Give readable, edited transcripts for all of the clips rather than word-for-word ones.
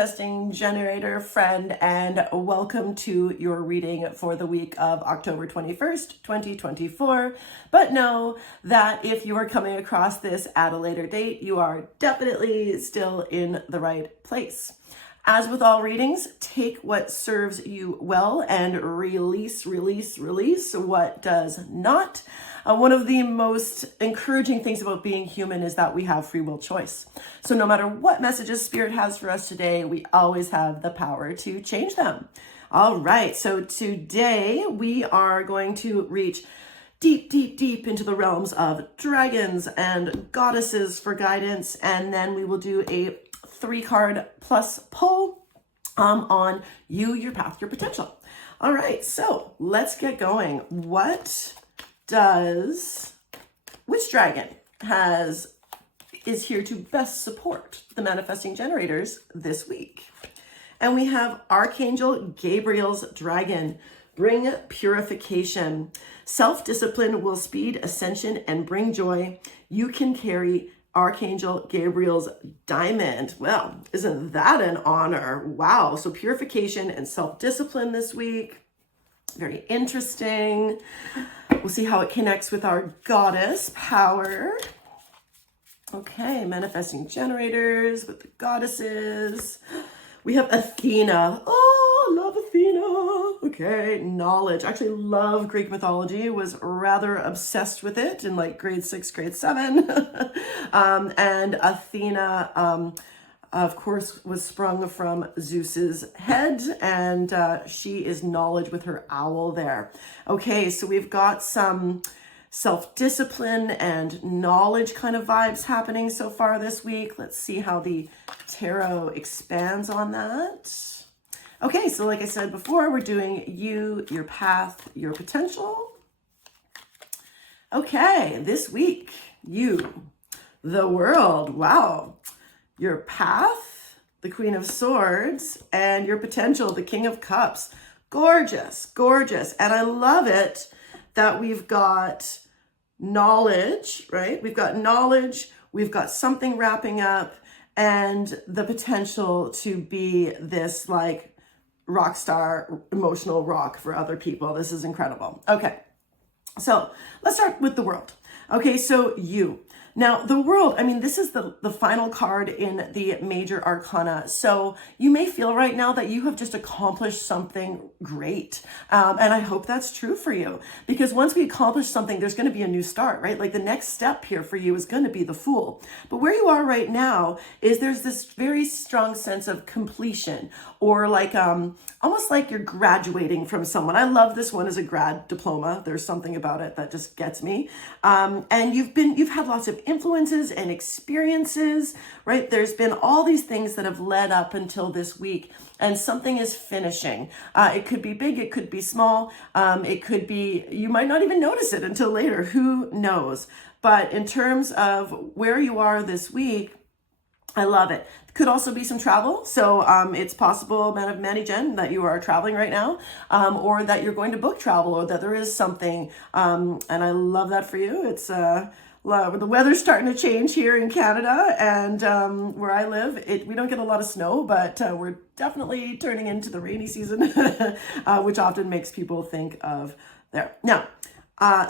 manifesting generator friend, and welcome to your reading for the week of October 21st, 2024. But know that if you are coming across this at a later date, you are definitely still in the right place. As with all readings, take what serves you well and release what does not. One of the most encouraging things about being human is that we have free will choice. So no matter what messages Spirit has for us today, we always have the power to change them. All right, so today we are going to reach deep into the realms of dragons and goddesses for guidance, and then we will do a 3-card plus pull on you, your path, your potential. All right, so let's get going. Which dragon is here to best support the manifesting generators this week? And we have Archangel Gabriel's dragon. Bring purification. Self-discipline will speed ascension and bring joy. You can carry Archangel Gabriel's diamond. Well, isn't that an honor? Wow. So purification and self-discipline this week. Very interesting. We'll see how it connects with our goddess power. Okay, manifesting generators with the goddesses. We have Athena. Oh, I love Athena. Okay, knowledge. Actually love Greek mythology. Was rather obsessed with it in like grade 6, grade 7. And Athena, of course, was sprung from Zeus's head, and she is knowledge with her owl there. Okay, so we've got some self-discipline and knowledge kind of vibes happening so far this week. Let's see how the tarot expands on that. Okay, so like I said before, we're doing you, your path, your potential. Okay, this week, you, the world, wow. Your path, the Queen of Swords, and your potential, the King of Cups. Gorgeous, gorgeous. And I love it that we've got knowledge, right? We've got knowledge, we've got something wrapping up, and the potential to be this like rock star, emotional rock for other people. This is incredible. Okay, so let's start with the world. Okay, so you. Now, the world, I mean, this is the final card in the major arcana. So you may feel right now that you have just accomplished something great. And I hope that's true for you, because once we accomplish something, there's going to be a new start, right? Like the next step here for you is going to be the Fool. But where you are right now is there's this very strong sense of completion, or like almost like you're graduating from someone. I love this one as a grad diploma. There's something about it that just gets me. And you've had lots of influences and experiences, right? There's been all these things that have led up until this week, and something is finishing. It could be big, it could be small, it could be, you might not even notice it until later, who knows? But in terms of where you are this week, I love it. Could also be some travel. So it's possible, Manny Jen, that you are traveling right now, or that you're going to book travel, or that there is something. And I love that for you. It's the weather's starting to change here in Canada, and where I live, we don't get a lot of snow, but we're definitely turning into the rainy season, which often makes people think of there. Now,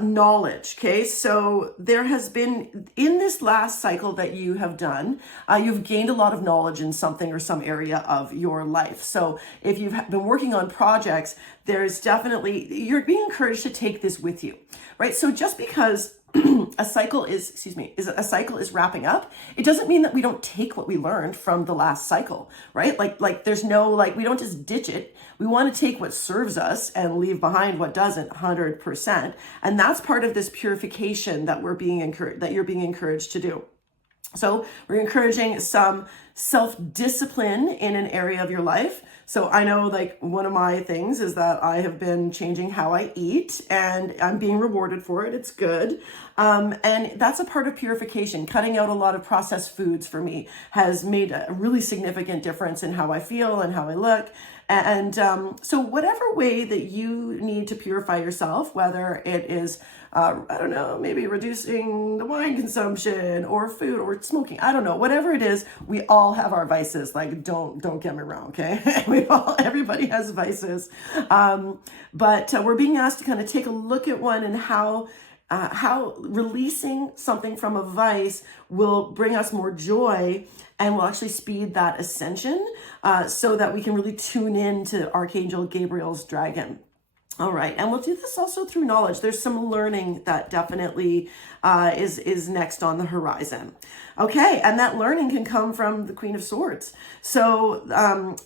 knowledge. Okay, so there has been, in this last cycle that you have done, you've gained a lot of knowledge in something or some area of your life. So if you've been working on projects, there's definitely, you're being encouraged to take this with you, right? So just because a cycle is wrapping up, it doesn't mean that we don't take what we learned from the last cycle, right? Like there's no, like, we don't just ditch it. We want to take what serves us and leave behind what doesn't, 100%. And that's part of this purification that you're being encouraged to do. So we're encouraging some self-discipline in an area of your life. So I know, like, one of my things is that I have been changing how I eat, and I'm being rewarded for it. It's good. And that's a part of purification. Cutting out a lot of processed foods for me has made a really significant difference in how I feel and how I look. And so whatever way that you need to purify yourself, whether it is, I don't know, maybe reducing the wine consumption or food or smoking, I don't know, whatever it is, we all have our vices. Like, don't get me wrong, okay? Everybody has vices. But we're being asked to kind of take a look at one and how releasing something from a vice will bring us more joy and will actually speed that ascension, so that we can really tune in to Archangel Gabriel's dragon. All right, and we'll do this also through knowledge. There's some learning that definitely is next on the horizon. Okay, and that learning can come from the Queen of Swords. So the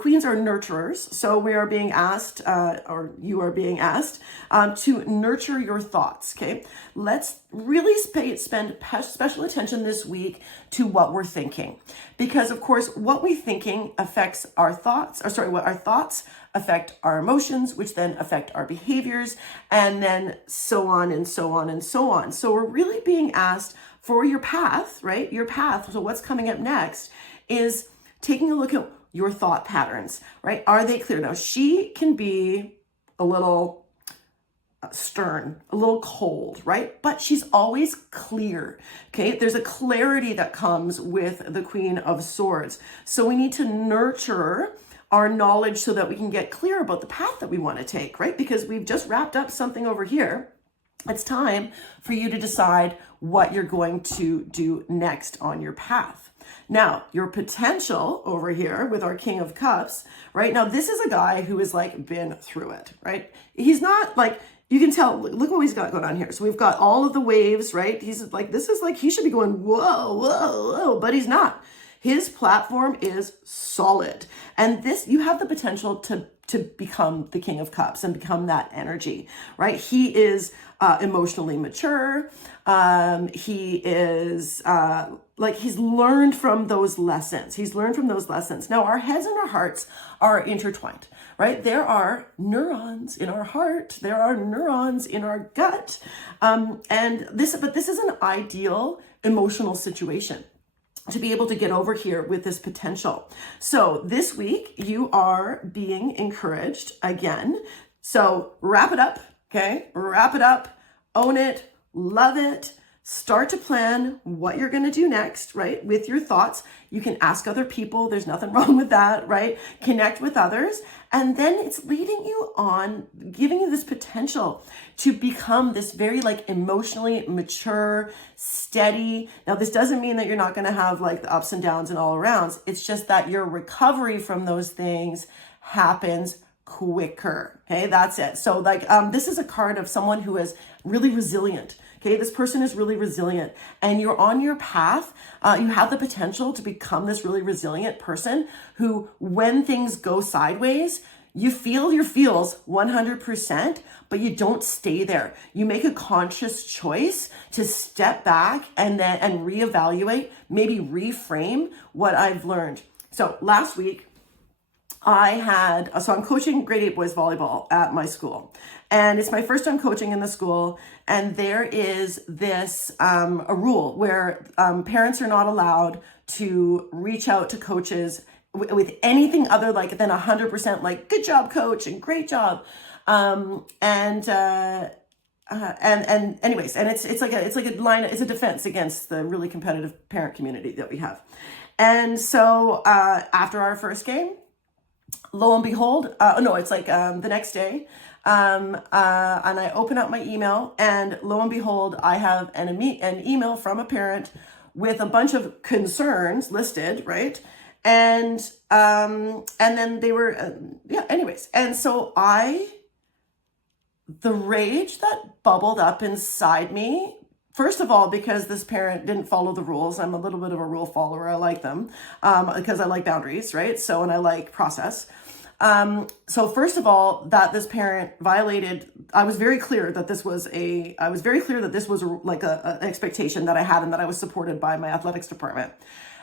queens are nurturers. So we are being asked, or you are being asked, to nurture your thoughts. Okay, let's really spend special attention this week to what we're thinking, because of course what we're thinking affects our thoughts. What our thoughts affect our emotions, which then affect our behaviors, and then so on and so on and so on. So we're really being asked for your path, right? Your path. So what's coming up next is taking a look at your thought patterns, right? Are they clear? Now, she can be a little stern, a little cold, right? But she's always clear, okay? There's a clarity that comes with the Queen of Swords. So we need to nurture our knowledge so that we can get clear about the path that we want to take, right? Because we've just wrapped up something over here. It's time for you to decide what you're going to do next on your path. Now, your potential over here with our King of Cups, right? Now, this is a guy who has like been through it, right? He's not like, you can tell, look what he's got going on here. So we've got all of the waves, right? He's like, this is like, he should be going, whoa, whoa, whoa, but he's not. His platform is solid. And this, you have the potential to become the King of Cups and become that energy, right? He is emotionally mature. He is he's learned from those lessons. He's learned from those lessons. Now, our heads and our hearts are intertwined, right? There are neurons in our heart. There are neurons in our gut. But this is an ideal emotional situation to be able to get over here with this potential. So this week you are being encouraged again. So wrap it up, okay? Wrap it up, own it, love it. Start to plan what you're going to do next, right? With your thoughts. You can ask other people. There's nothing wrong with that, right? Connect with others. And then it's leading you on, giving you this potential to become this very like emotionally mature, steady. Now, this doesn't mean that you're not going to have like the ups and downs and all arounds. It's just that your recovery from those things happens quicker. Okay, that's it. So like, this is a card of someone who is really resilient. Okay, this person is really resilient and you're on your path. You have the potential to become this really resilient person who, when things go sideways, you feel your feels 100%, but you don't stay there. You make a conscious choice to step back and reevaluate, maybe reframe what I've learned. So last week, I'm coaching grade 8 boys volleyball at my school. And it's my first time coaching in the school. And there is this, a rule where parents are not allowed to reach out to coaches with anything other than 100% like, good job, coach, and great job. Anyways, and it's like a line, it's a defense against the really competitive parent community that we have. And so after our first game, lo and behold, the next day, and I open up my email, and lo and behold, I have an email from a parent with a bunch of concerns listed, right? And then they were, anyways. And so the rage that bubbled up inside me, first of all, because this parent didn't follow the rules. I'm a little bit of a rule follower. I like them, because I like boundaries, right? So, and I like process. So first of all, that this parent violated, I was very clear that this was an expectation that I had and that I was supported by my athletics department.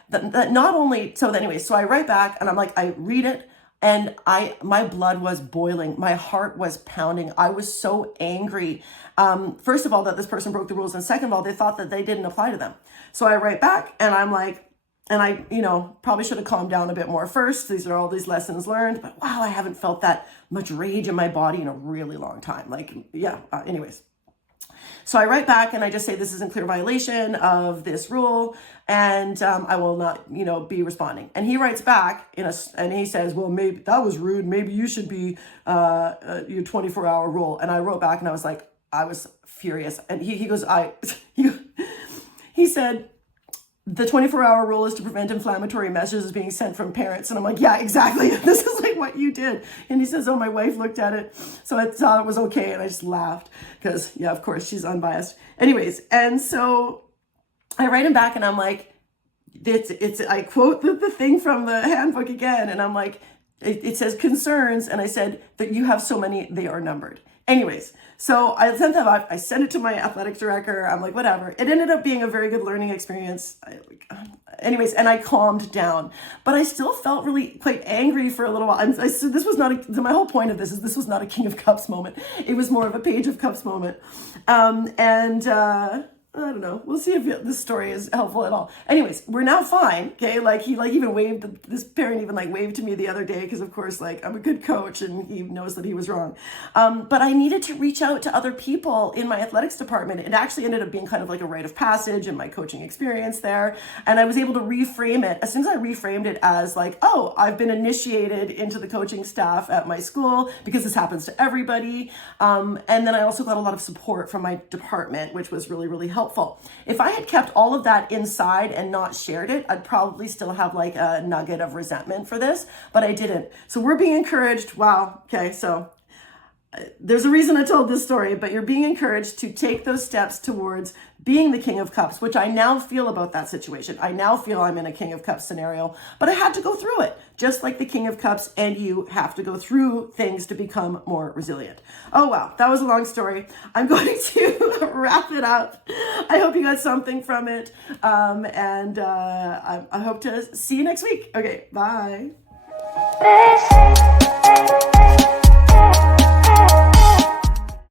So I write back and I'm like, I read it and my blood was boiling. My heart was pounding. I was so angry. First of all, that this person broke the rules. And second of all, they thought that they didn't apply to them. So I write back and I'm like, And I, probably should have calmed down a bit more first. These are all these lessons learned, but wow, I haven't felt that much rage in my body in a really long time. Anyways. So I write back and I just say, this is in clear violation of this rule, and I will not, be responding. And he writes back and he says, well, maybe that was rude. Maybe you should be your 24-hour rule. And I wrote back and I was like, I was furious. And he goes, he said, the 24-hour rule is to prevent inflammatory messages being sent from parents. And I'm like, yeah, exactly. This is like what you did. And he says, oh, my wife looked at it, so I thought it was okay. And I just laughed because, yeah, of course, she's unbiased. Anyways, and so I write him back and I'm like, I quote the thing from the handbook again. And I'm like, it says concerns. And I said that you have so many, they are numbered. Anyways, so I sent that off. I sent it to my athletic director. I'm like, whatever. It ended up being a very good learning experience. Anyways, and I calmed down, but I still felt really quite angry for a little while. So this was not my whole point of this was not a King of Cups moment. It was more of a Page of Cups moment. I don't know. We'll see if this story is helpful at all. Anyways, we're now fine. Okay. He even waved, this parent even waved to me the other day. Cause of course, I'm a good coach and he knows that he was wrong. But I needed to reach out to other people in my athletics department. It actually ended up being kind of like a rite of passage in my coaching experience there. And I was able to reframe it. As soon as I reframed it as oh, I've been initiated into the coaching staff at my school because this happens to everybody. And then I also got a lot of support from my department, which was really, really helpful. If I had kept all of that inside and not shared it, I'd probably still have a nugget of resentment for this, but I didn't. So we're being encouraged. Wow. Okay. So there's a reason I told this story, but you're being encouraged to take those steps towards being the King of Cups, which I now feel about that situation. I now feel I'm in a King of Cups scenario, but I had to go through it, just like the King of Cups, and you have to go through things to become more resilient. Oh, wow. That was a long story. I'm going to wrap it up. I hope you got something from it, and I hope to see you next week. Okay, bye.